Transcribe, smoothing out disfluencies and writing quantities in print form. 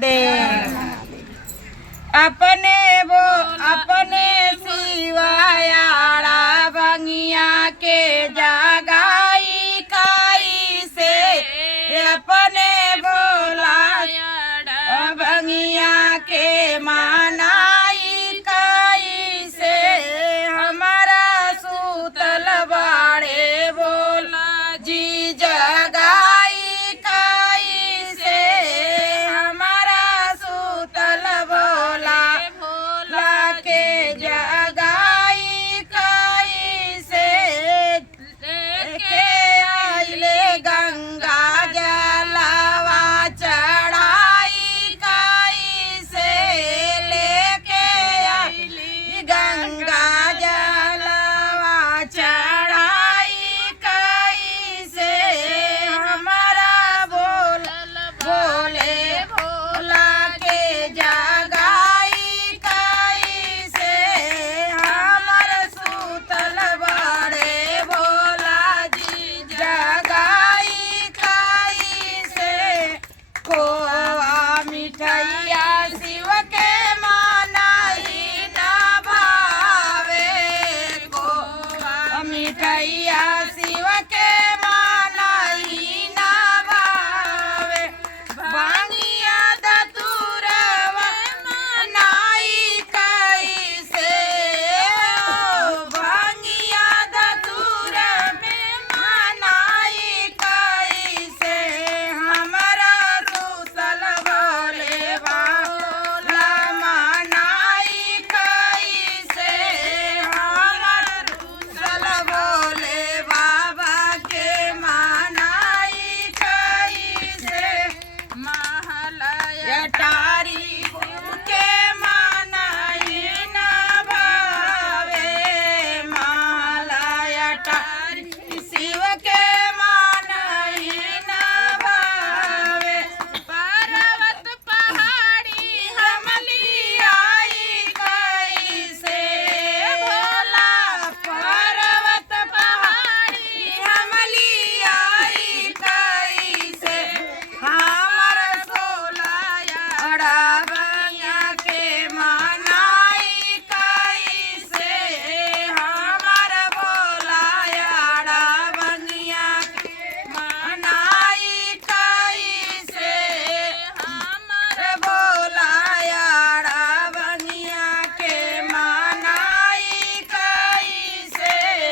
दे अपने सिवायाड़ा भंगिया के जगाई काई से अपने बोला भंगिया के मानाई काई से हमारा सूतल बाड़े बोला जी जगाई काई से हमारा सूतल बोला के जगाई काई से लेके आइले गंगा जलवा चढ़ाई काई से लेके आइली गंगा जलवा चढ़ाई काई से हमारा बोले भोला के जगाई काई से हमर सूतल बाड़े भोला जी जगाई काई से खोआ मिठैया शिव के मानाई ना भावे खोआ मिठैया शिव के मानाई ना भावे भांगिया दतुरवा मनाई काई से भांगिया दतुर में मनाई काई से हमारा सूतल भोले भोला मनाई काई से हमारा सूतल भोले बाबा के मनाई काई से महलयटा